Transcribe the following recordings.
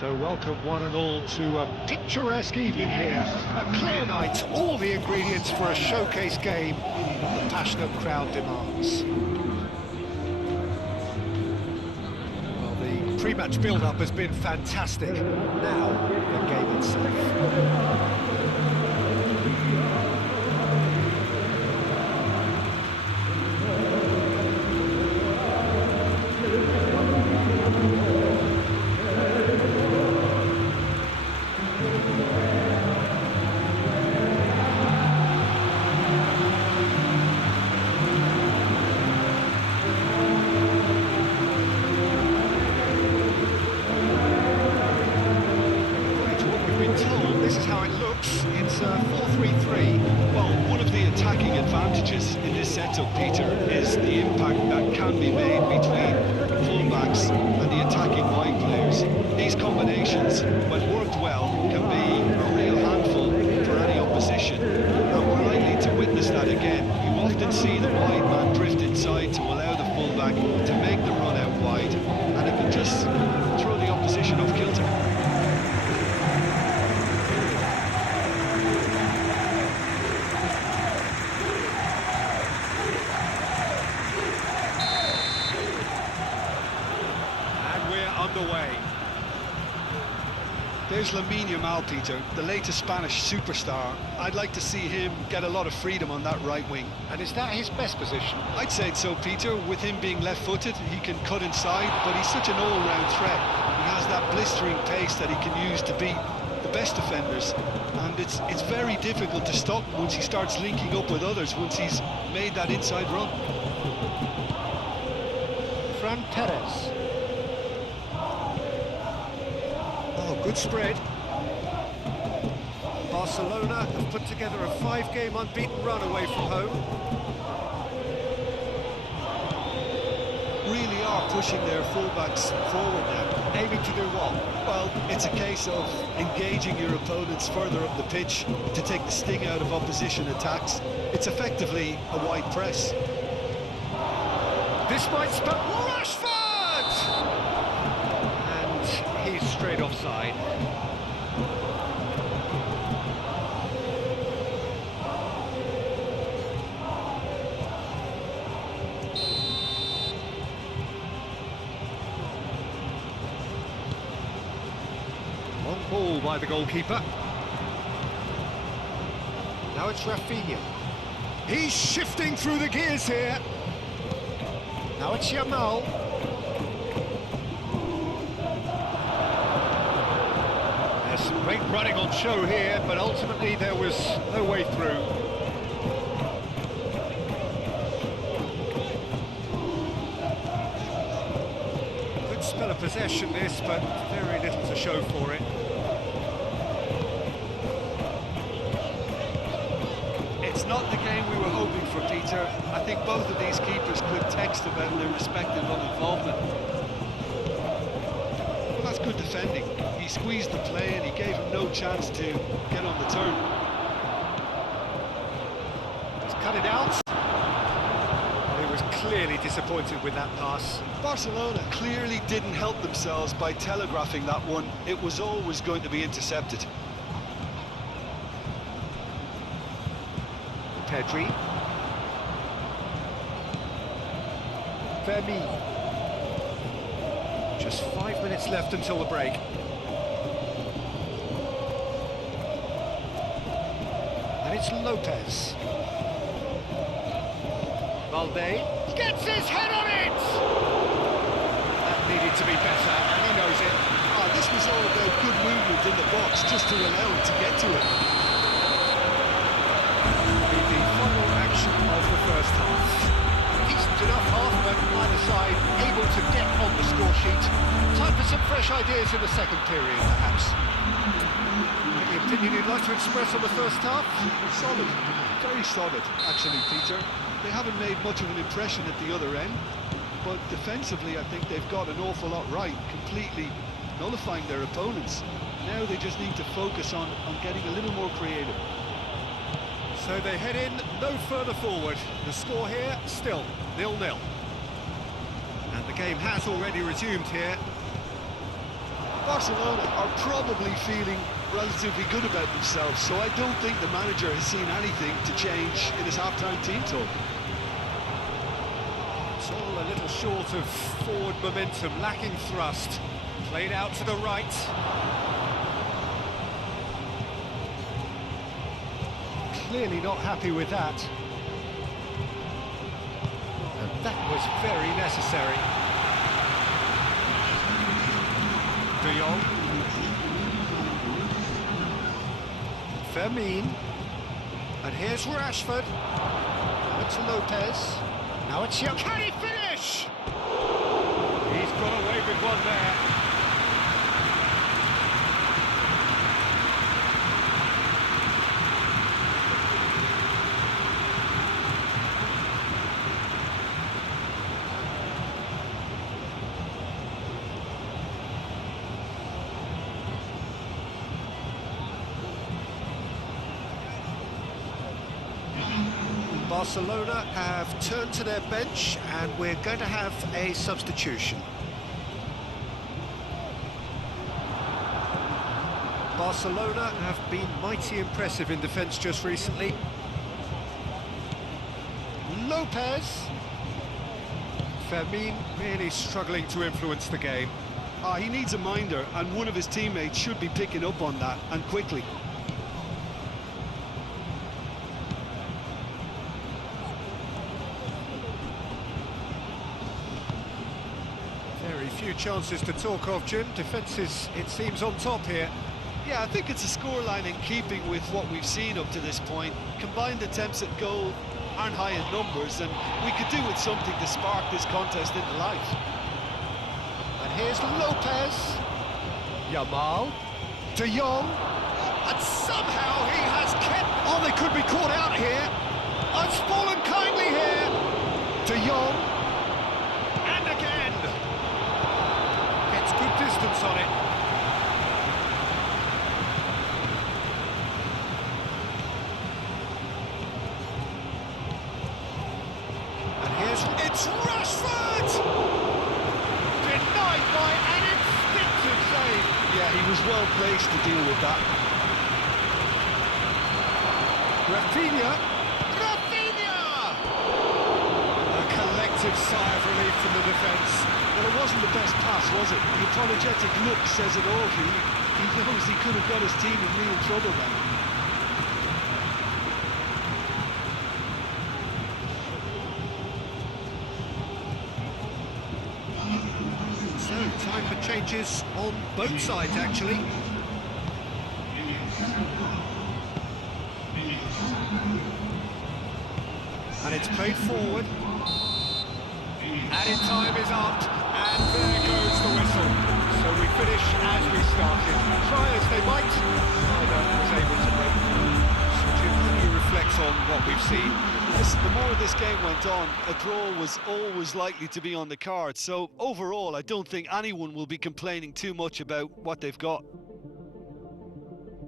So welcome one and all to a picturesque evening here. A clear night, all the ingredients for a showcase game that the passionate crowd demands. Well, the pre-match build-up has been fantastic. Now, the game itself. This is how it looks. It's a 4-3-3. Well, one of the attacking advantages in this setup, Peter, is the impact that can be made between fullbacks and the attacking wide players. These combinations, when worked well, can be a real handful for any opposition. And we're likely to witness that again. You often see the wide man drift inside to allow the fullback to make the run out wide, and it can just throw the opposition off kilter. Underway. There's Lamine Yamal, Peter, the latest Spanish superstar. I'd like to see him get a lot of freedom on that right wing. And is that his best position? I'd say so, Peter. With him being left-footed, he can cut inside, but he's such an all-round threat. He has that blistering pace that he can use to beat the best defenders, and it's very difficult to stop once he starts linking up with others, once he's made that inside run. Fran Perez. Oh, good spread. Barcelona have put together a 5-game unbeaten run away from home. Really are pushing their fullbacks forward now. Aiming to do what? Well, it's a case of engaging your opponents further up the pitch to take the sting out of opposition attacks. It's effectively a wide press. This might spell Rashford! He's straight offside. Long ball by the goalkeeper. Now it's Rafinha. He's shifting through the gears here. Now it's Yamal. Some great running on show here, but ultimately there was no way through. Good spell of possession this, but very little to show for it. It's not the game we were hoping for, Peter. I think both of these keepers could text about their respective involvement. Well, that's good defending. He squeezed the play and he gave him no chance to get on the turn. He's cut it out. He was clearly disappointed with that pass. Barcelona clearly didn't help themselves by telegraphing that one. It was always going to be intercepted. Pedri. Fermi. Just 5 minutes left until the break. And it's Lopez. Valde gets his head on it! That needed to be better, and he knows it. Oh, this was all about good movement in the box, just to allow him to get to it. The final action of the first half. Decent enough half, but either side able to get on the score sheet. Time for some fresh ideas in the second period, perhaps. Any opinion you'd like to express on the first half? Solid, very solid, actually, Peter. They haven't made much of an impression at the other end, but defensively I think they've got an awful lot right, completely nullifying their opponents. Now they just need to focus on getting a little more creative. So they head in no further forward. The score here, still 0-0. And the game has already resumed here. Barcelona are probably feeling relatively good about themselves, so I don't think the manager has seen anything to change in his half-time team talk. It's all a little short of forward momentum, lacking thrust. Played out to the right. Clearly not happy with that. And that was very necessary. De Jong. Fermin. And here's Rashford. Now it's Lopez. Now it's Young. Can he finish? He's got away with one there. Barcelona have turned to their bench and we're going to have a substitution. Barcelona have been mighty impressive in defence just recently. Lopez. Fermin really struggling to influence the game. He needs a minder, and one of his teammates should be picking up on that, and quickly. Very few chances to talk of, Jim. Defence is, it seems, on top here. Yeah, I think it's a scoreline in keeping with what we've seen up to this point. Combined attempts at goal aren't high in numbers, and we could do with something to spark this contest into life. And here's Lopez. Yamal. De Jong. And somehow he has kept... Oh, they could be caught out here. Oh, it's fallen kindly here. De Jong. And again. Gets good distance on it. It's Rashford! Denied by an instinctive save. Yeah, he was well placed to deal with that. Rafinha! A collective sigh of relief from the defence. Well, it wasn't the best pass, was it? The apologetic look says it all. He knows he could have got his team in real trouble then. So, time for changes on both sides, actually. And it's played forward. Added time is up, and there goes the whistle. So we finish as we started. Try as they might, neither was able to break through. So Jim, how do you reflect on what we've seen? Listen, the more this game went on, a draw was always likely to be on the card. So overall, I don't think anyone will be complaining too much about what they've got.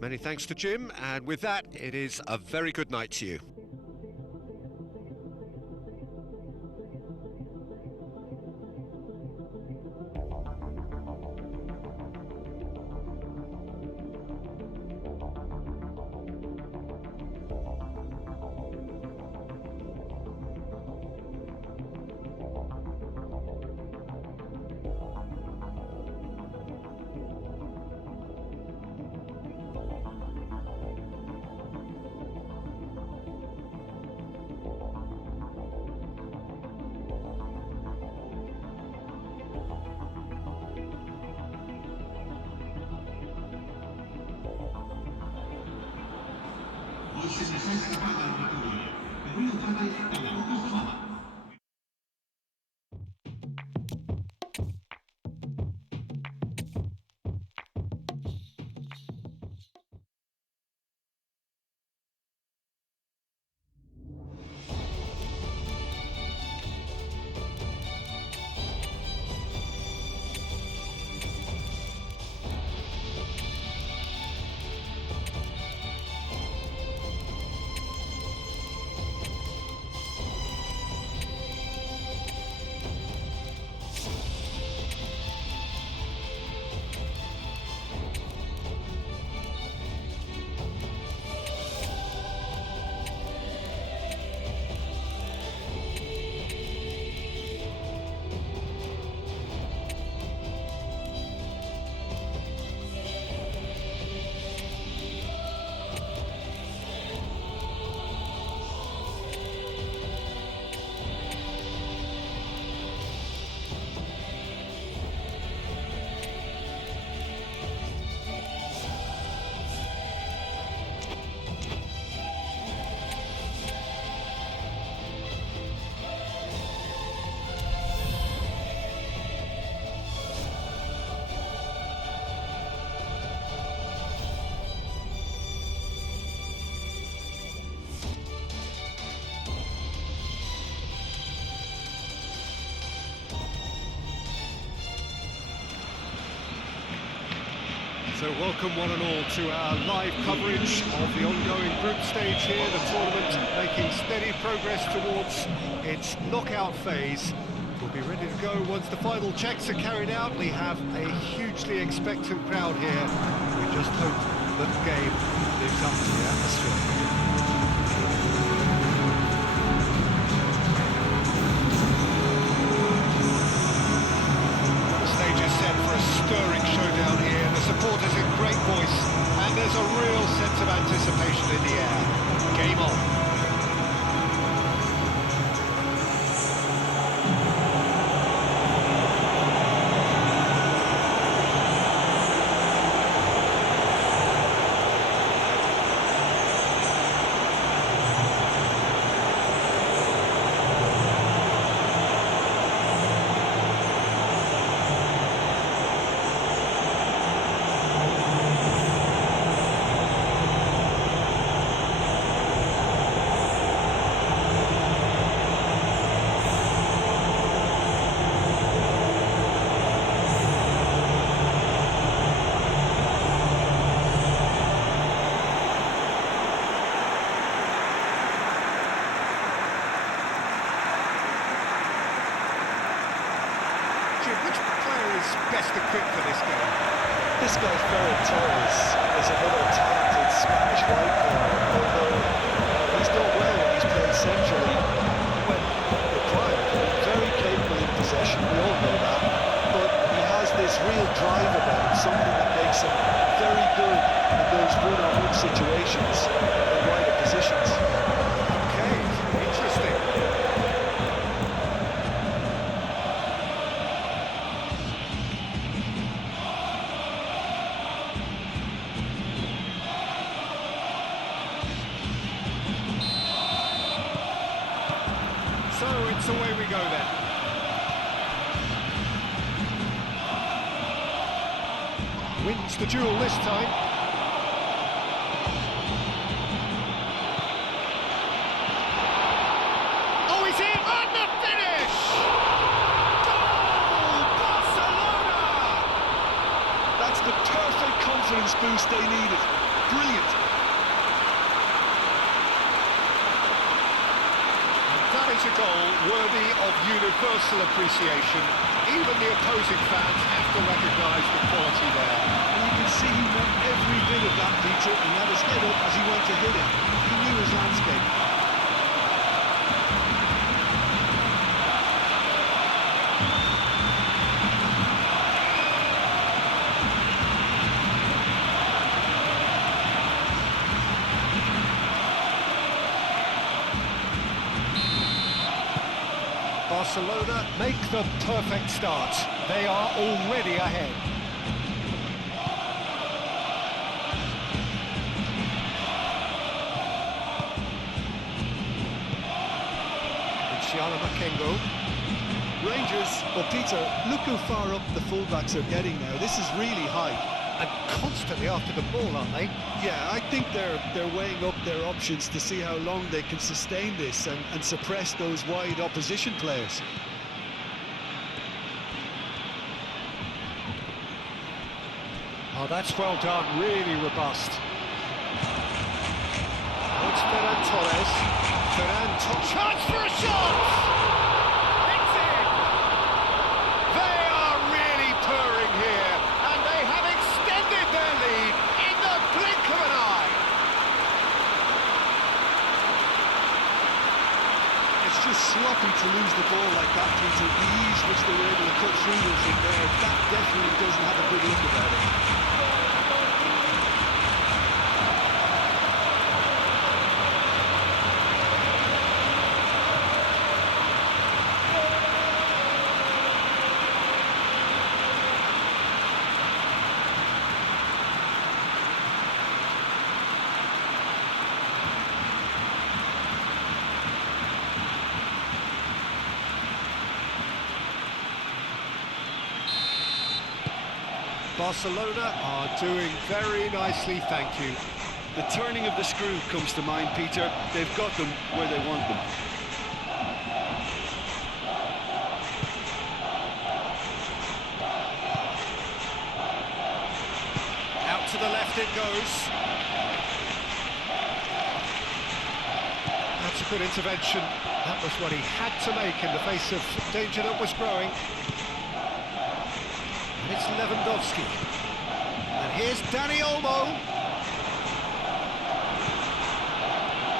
Many thanks to Jim, and with that, it is a very good night to you. So welcome one and all to our live coverage of the ongoing group stage here, the tournament making steady progress towards its knockout phase. We'll be ready to go once the final checks are carried out. We have a hugely expectant crowd here. We just hope that the game lives up to the atmosphere. Stirring showdown here, the supporters in great voice, and there's a real sense of anticipation in the air. Game on. Which player is best equipped for this game? This guy, Ferran Torres, is another talented Spanish wide player, although he's done well when he's played centrally when required. Very capable in possession, we all know that, but he has this real drive about him, something that makes him very good in those one-on-one situations in wider positions. Okay, interesting. So it's away we go then. Wins the duel this time. Oh, he's in! And the finish! Goal! Barcelona! That's the perfect confidence boost they needed. Brilliant. That is a goal worthy of universal appreciation. Even the opposing fans have to recognise the quality there. And you can see he meant every bit of that, Peter. He had his head up as he went to hit it. He knew his landscape. Barcelona make the perfect start. They are already ahead. Makengo. Rangers, but Peter, look how far up the fullbacks are getting now. This is really high. And constantly after the ball, aren't they? Yeah, I think they're weighing up their options to see how long they can sustain this and suppress those wide opposition players. Oh, that's well done, really robust. It's Ferran Torres. Chance for a shot! It's in! They are really purring here, and they have extended their lead in the blink of an eye. It's just sloppy to lose the ball like that, Peter. The ease which they were able to cut through with from there, that definitely doesn't have a good look about it. Barcelona are doing very nicely, thank you. The turning of the screw comes to mind, Peter. They've got them where they want them. Out goes. That's a good intervention. That was what he had to make in the face of danger that was growing. And it's Lewandowski. And here's Dani Olmo.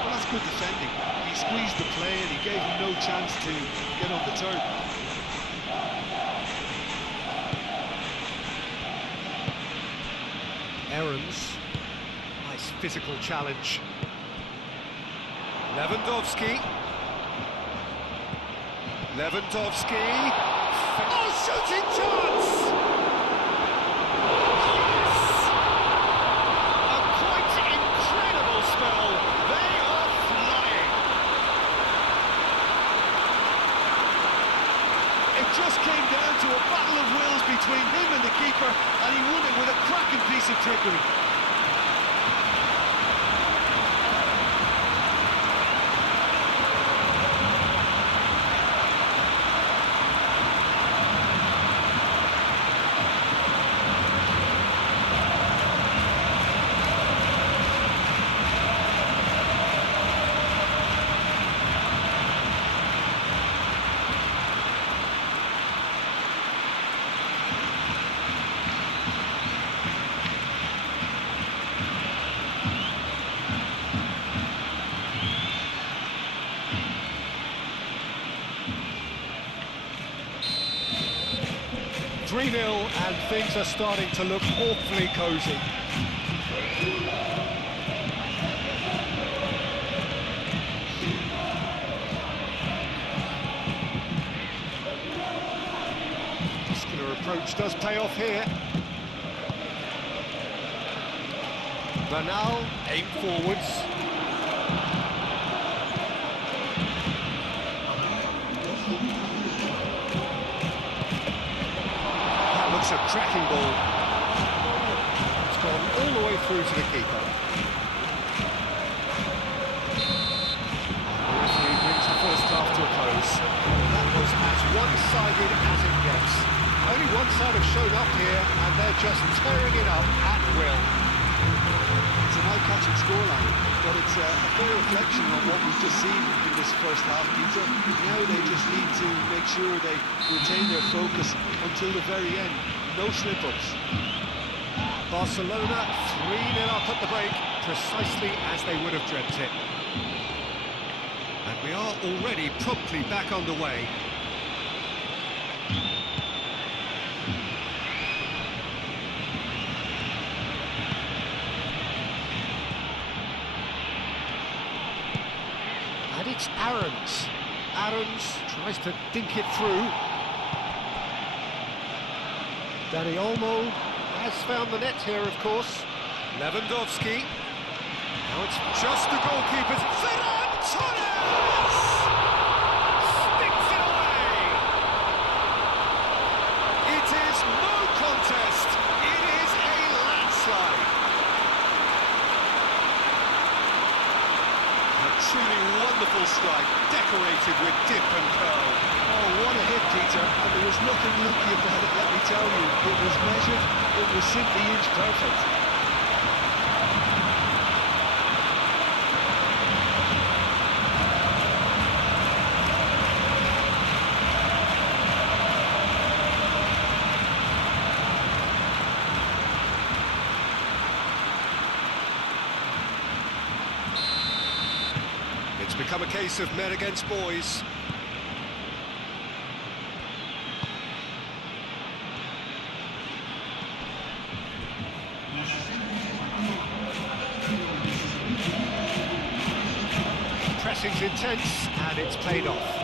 Well, that's good defending. He squeezed the play and he gave him no chance to get on the turn. Aarons. Nice physical challenge. Lewandowski. Lewandowski. Oh, shooting chance! Yes! A quite incredible spell. They are flying. It just came down to a battle of wills between him and the keeper, and he won it with a cracking piece of trickery. Three-0, and things are starting to look awfully cosy. Muscular approach does pay off here. Bernal, aim forwards. It's a cracking ball. It's gone all the way through to the keeper. The referee brings the first half to a close. That was as one-sided as it gets. Only one side have shown up here, and they're just tearing it up at will. It's an eye-catching scoreline, but it's a fair reflection on what we've just seen in this first half, Peter. Now they just need to make sure they retain their focus until the very end. No slip-ups. Barcelona 3-0 up at the break, precisely as they would have dreamt it. And we are already promptly back underway. And it's Aarons. Aarons tries to dink it through. Dani Olmo has found the net here, of course. Lewandowski. Now it's just the goalkeeper's. Ferran Torres! Sticks it away! It is no contest. It is a landslide. A truly wonderful strike, decorated with dip and curl. Oh, what a hit, Peter, and there was nothing lucky about it, let me tell you. It was measured, it was simply inch perfect. It's become a case of men against boys. Pressing's intense, and it's paid off.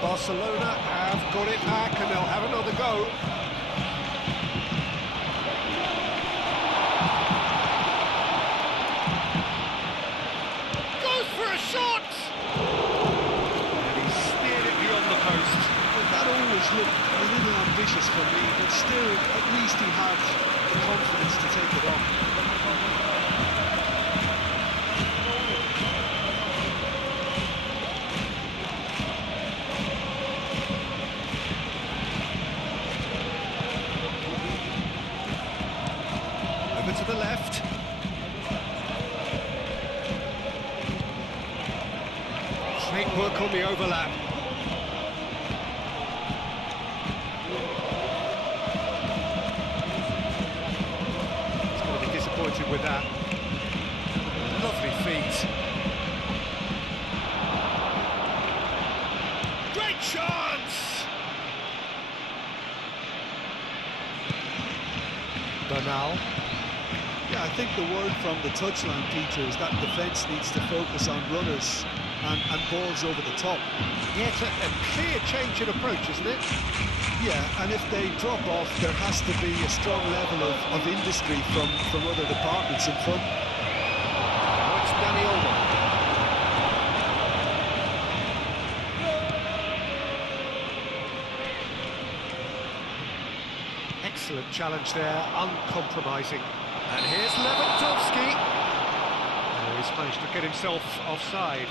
Barcelona have got it back, and they'll have another go. Goes for a shot! And he steered it beyond the post. Well, that always looked a little ambitious for me, but still, at least he had the confidence to take it on. Work on the overlap. He's going to be disappointed with that. Lovely feet. Great chance! Bernal. Yeah, I think the word from the touchline, Peter, is that defence needs to focus on runners and balls over the top. Yeah, it's a clear change in approach, isn't it? Yeah, and if they drop off, there has to be a strong level of industry from other departments in front. Oh, it's Danny Olmo. Excellent challenge there, uncompromising. And here's Lewandowski. Oh, he's managed to get himself offside.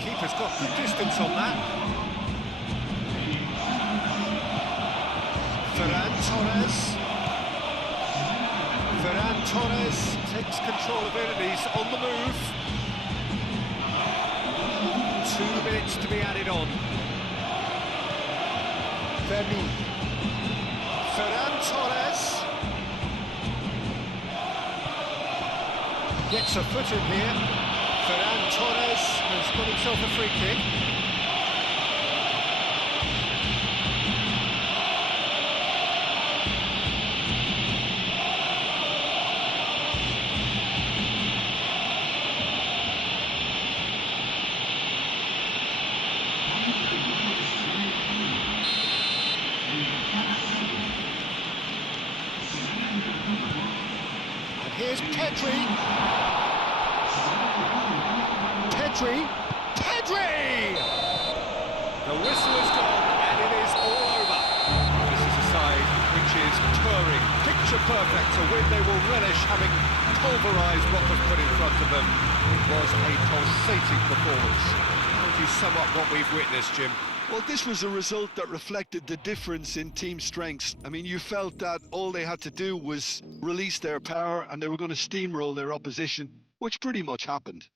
Keeper's got good distance on that. Ferran Torres takes control of it and he's on the move. 2 minutes to be added on. Ferran Torres gets a foot in here. Ferran Torres has got himself a free kick. Here's Pedri. The whistle is gone and it is all over. This is a side which is purring, picture perfect, a win they will relish, having pulverised what was put in front of them. It was a pulsating performance. How do you sum up what we've witnessed, Jim? Well, this was a result that reflected the difference in team strengths. I mean, you felt that all they had to do was release their power and they were going to steamroll their opposition, which pretty much happened.